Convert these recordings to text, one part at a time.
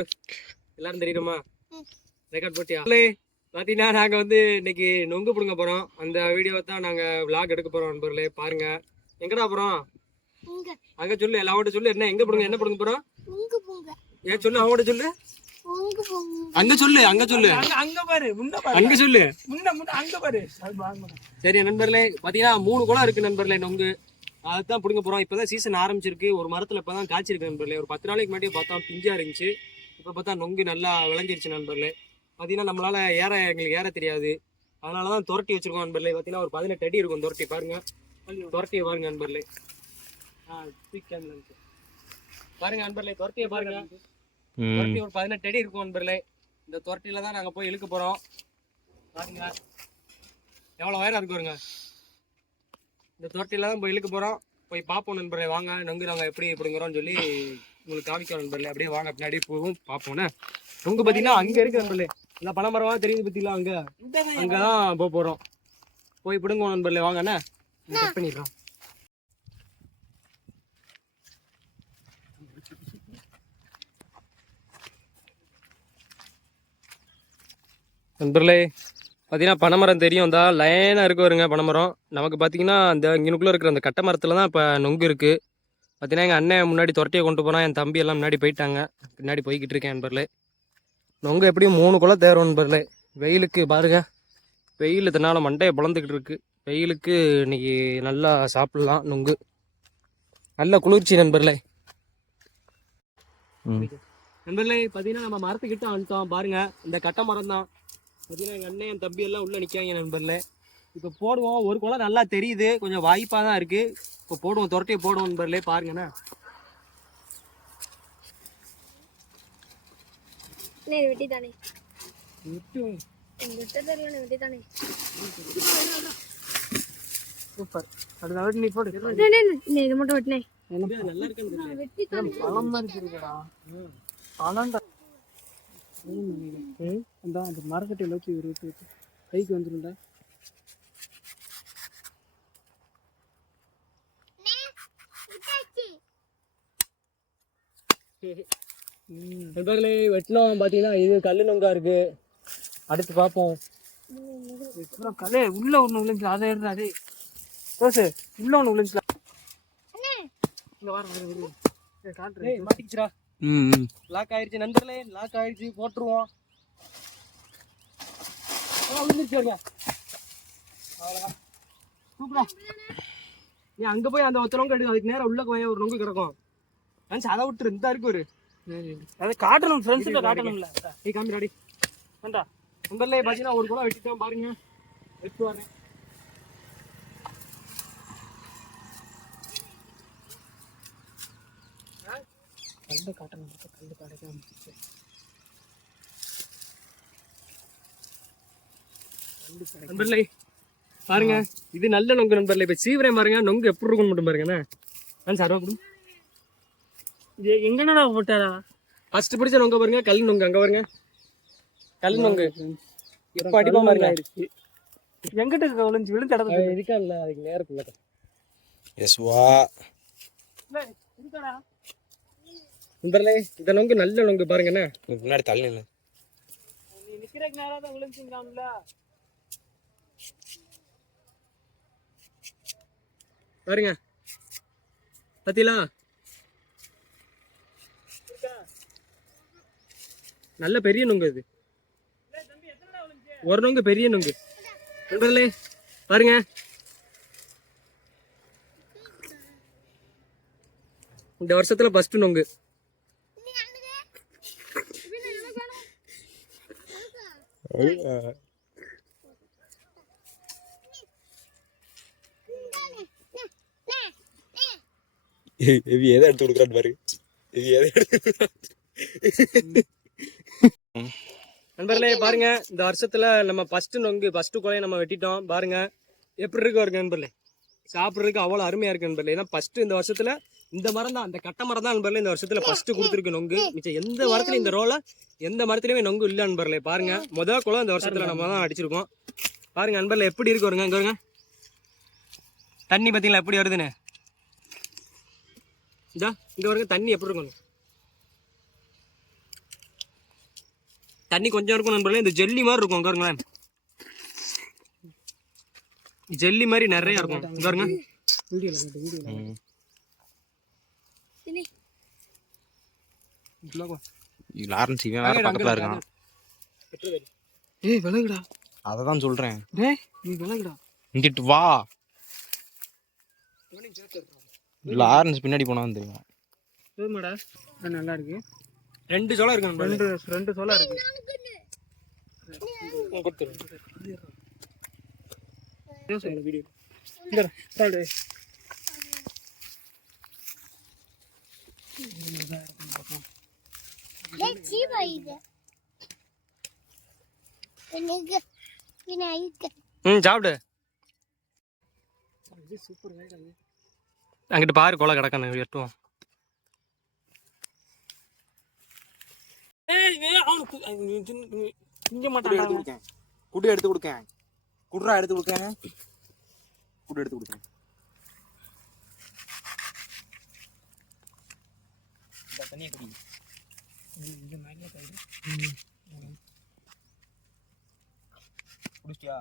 எல்லாரும் தெரியுமா? ரெக்கார்ட் போட்டியா? பார்த்தீங்கன்னா நாங்கள் இன்னைக்கு நொங்கு பிடுங்க போகிறோம். அந்த வீடியோவை தான் நாங்கள் விளாக் எடுக்க போகிறோம் நண்பர்களே. பாருங்க. எங்கடா போகிறோம்? அங்கே சொல்லு, எல்லாவோட சொல்லு. என்ன பிடுங்க போகிறோம்? ஏன் சொல்லு, அவங்கள்ட்ட சொல்லு. அங்க சொல்லு, அங்க சொல்லு, அங்க பாரு, அங்க சொல்லு, அங்க பாரு. சரி நண்பர்களே, பாத்தீங்கன்னா 3 குளம் இருக்கு நண்பர்களே நொங்கு. அதுதான் பிடுங்க போறோம். இப்பதான் சீசன் ஆரம்பிச்சிருக்கு. ஒரு மரத்துல இப்பதான் காய்ச்சிருக்கு நண்பர்களே. ஒரு 10 நாளைக்கு முன்னாடி பார்த்தா பிஞ்சா இருந்துச்சு. இப்ப பார்த்தா நொங்கு நல்லா விளைஞ்சிருச்சு நண்பர்களே. பாத்தீங்கன்னா நம்மளால எங்களுக்கு ஏற தெரியாது. அதனாலதான் துரட்டி வச்சிருக்கோம் நண்பர்களே. பாத்தீங்கன்னா ஒரு 18 அடி இருக்கும் துரட்டி. பாருங்க, துரட்டியை பாருங்க நண்பர்களே. பாருங்க நண்பர்களே, துரட்டியை பாருங்க. துரட்டி ஒரு 18 அடி இருக்கும் நண்பர்களே. இந்த துரட்டியில தான் நாங்க போய் இழுக்க போறோம். பாருங்க எவ்வளவு உயரம் இருக்கு பாருங்க. இந்த துரட்டியில தான் போய் இழுக்க போறோம். போய் பார்ப்போம் நண்பர்களே. வாங்க நொங்கு நாங்க எப்படி பிடுங்குறோம்னு சொல்லி உங்களுக்கு காமிக்கிறோம் நண்பர்களே. அப்படியே வாங்க பின்னாடி போகும் பார்ப்போம்னா. நொங்கு பாத்தீங்கன்னா அங்க இருக்கு நண்பர்களே. இல்ல பனைமரமா தெரியுது பத்திலாம். அங்கதான் போறோம். போய் பிடுங்குவோம் நண்பர்களே. வாங்க என்ன கட் பண்ணிடுறோம். நண்பர்களே பார்த்தீங்கன்னா பனைமரம் தெரியும் தான், லைனாக இருக்கு வருங்க பனைமரம். நமக்கு பார்த்தீங்கன்னா அந்த இங்கனுக்குள்ளே இருக்கிற அந்த கட்டை மரத்தில் தான் இப்போ நொங்கு இருக்குது. பார்த்தீங்கன்னா எங்கள் அண்ணன் முன்னாடி துரட்டியை கொண்டு போகிறான். என் தம்பி எல்லாம் முன்னாடி போயிட்டாங்க. பின்னாடி போய்கிட்டு இருக்கேன் நண்பர்களே. நொங்கு எப்படியும் 3 குளம் தேரும் நண்பர்களே. வெயிலுக்கு பாருங்க, வெயில் இதனால் மண்டையை பிளந்துக்கிட்டு இருக்கு. வெயிலுக்கு இன்னைக்கு நல்லா சாப்பிட்லாம் நொங்கு. நல்ல குளிர்ச்சி நண்பர்களே. நண்பர்களே பார்த்தீங்கன்னா நம்ம மரத்துக்கிட்ட வந்துட்டோம். பாருங்க இந்த கட்டை மரம் தான். பார்த்தீங்கன்னா எங்கள் அண்ணன் என் தம்பி எல்லாம் உள்ளே நிற்காங்க நண்பர்களே. இப்போ போடுவோம். ஒரு குளம் நல்லா தெரியுது, கொஞ்சம் வாய்ப்பாக தான் இருக்குது. இப்போ போடுவோம், துரட்டியை போடுவோம் நண்பர்களே. பாருங்கண்ணா வெட்டித்தானே சூப்பர். அது நீ போடு. இது மட்டும் வெட்டினே நல்லா இருக்கு. பழம் மாதிரி இருக்குடா. பழம்டா. அந்த மரக்கட்டையில் வச்சு ஒரு விட்டு கைக்கு வந்துடும்டா. நண்பர்களே வெட்டினோம். பார்த்தீங்கன்னா இது கல்லு நொங்கா இருக்கு. அடுத்து பார்ப்போம். கல்லே உள்ள ஒன்று விழுந்துச்சு. அதை எடுத்து அதே ரோசு உள்ள ஒன்று விழுந்துச்சுல. மாட்டிக்கிச்சுரா. லாக் ஆயிடுச்சு நண்பர்களே, லாக் ஆயிடுச்சு. போட்டுருவோம். நீ அங்க போய் அந்த ஒத்த நொங்கு எடுக்கும். அதுக்கு நேரம் உள்ள போய் ஒரு நொங்கு கிடக்கும். அதை விட்டுரு. இந்த இருக்கு ஒரு அதை காட்டணும். ஃப்ரெண்ட்ஸ் காட்டணும்ல. நீ காமிடாடி வேண்டா. நண்பர்களே பார்த்தீங்கன்னா ஒரு குளம் வெட்டிட்டோம். பாருங்க எடுத்து வரேன். கல்ல காட்டணும். கல்லு கிடைக்காம நண்பர்களே பாருங்க, இது நல்ல நொங்கு நண்பர்களே. இப்ப சீவிரே பாருங்க நொங்கு எப்படி இருக்கும் மட்டும் பாருங்க. சார்வா கொடு. இது எங்கடா போட்டாரா? ஃபர்ஸ்ட் பிடிச்ச நொங்க பாருங்க, கல் நொங்கு. அங்க பாருங்க கல் நொங்கு. இப்ப அடிப்பா பாருங்க. எங்கிட்ட விழுந்து விழுந்து இடத்துல இருக்கா இல்ல? அதுக்கு நேரத்துல இருக்கா நண்பர்களே. இந்த நொங்கு நல்ல நொங்கு பாருங்க. என்ன முன்னாடி தள்ளி நீ நிக்கிறதுக்கு நேரா தான் விழுந்துங்களாம்ல. பாருங்க பத்திலா நல்ல பெரிய நொங்கு. இது ஒரு நொங்கு பெரிய நொங்கு நண்பர்களே. பாருங்க இந்த வருஷத்துல ஃபர்ஸ்ட் நொங்கு. எதை எடுத்து கொடுக்குறான்னு பாரு. நண்பர்களே பாருங்க இந்த வருஷத்துல நம்ம ஃபர்ஸ்ட் நொங்கு ஃபர்ஸ்ட் குலையை நம்ம வெட்டிட்டோம். பாருங்க எப்படி இருக்கு இருக்கு நண்பர்களே. சாப்பிட்றதுக்கு அவ்வளோ அருமையா இருக்கு நண்பர்களே. ஏன்னா ஃபர்ஸ்ட் இந்த வருஷத்துல இந்த மரம் தான், அந்த கட்டை மரம் தான் நண்பர்களே இந்த வருஷத்துல ஃபர்ஸ்ட் கொடுத்துருக்கு நொங்கு. மிச்சம் எந்த மரத்துலையும் இந்த ரோல எந்த மரத்துலயுமே நொங்கு இல்லை நண்பர்களே. பாருங்க முதல் குளம் இந்த வருஷத்துல நம்ம தான் அடிச்சிருக்கோம். பாருங்க நண்பர்களே எப்படி இருக்கு வருங்க. இங்க வருங்க தண்ணி பார்த்தீங்களா எப்படி வருதுன்னு. இங்க வருங்க தண்ணி எப்படி இருக்கும். தண்ணி கொஞ்சம் இருக்கும் நண்பர்களே. இந்த ஜெல்லி மாதிரி இருக்கும் பாருங்களேன். ஜெல்லி மாதிரி நிறைய இருக்கும் பாருங்க. லாரன்ஸ் இவன் வேற பக்கத்துல இருக்கான். ஏய் விலகுடா. அததான் சொல்றேன். டேய் நீ விலகுடா. இங்கிட்டு வா. லாரன்ஸ் பின்னாடி போனா வந்துருவான். போதுமாடா. நல்லா இருக்கு. 2 சோளம் இருக்கு நண்பர்களே. 2 சோளம் இருக்கு. வீடியோ இங்க சாடு. சாப்பிடு. அங்கிட்டு பாரு கொலை கிடக்கானு எட்டுவோம். குடு எடுத்து கொடுக்கேன். குடுறா எடுத்து கொடுக்கேன். குடு எடுத்து கொடுக்கேன். தண்ணியை குடி. குடிச்சியா?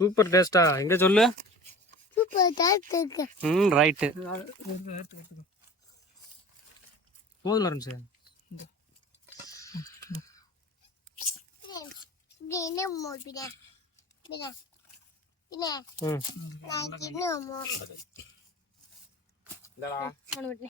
சூப்பர் டேஸ்டா. எங்க சொல்லு. ரைட்டு. போதும் லாரன்ஸ். இந்தடா.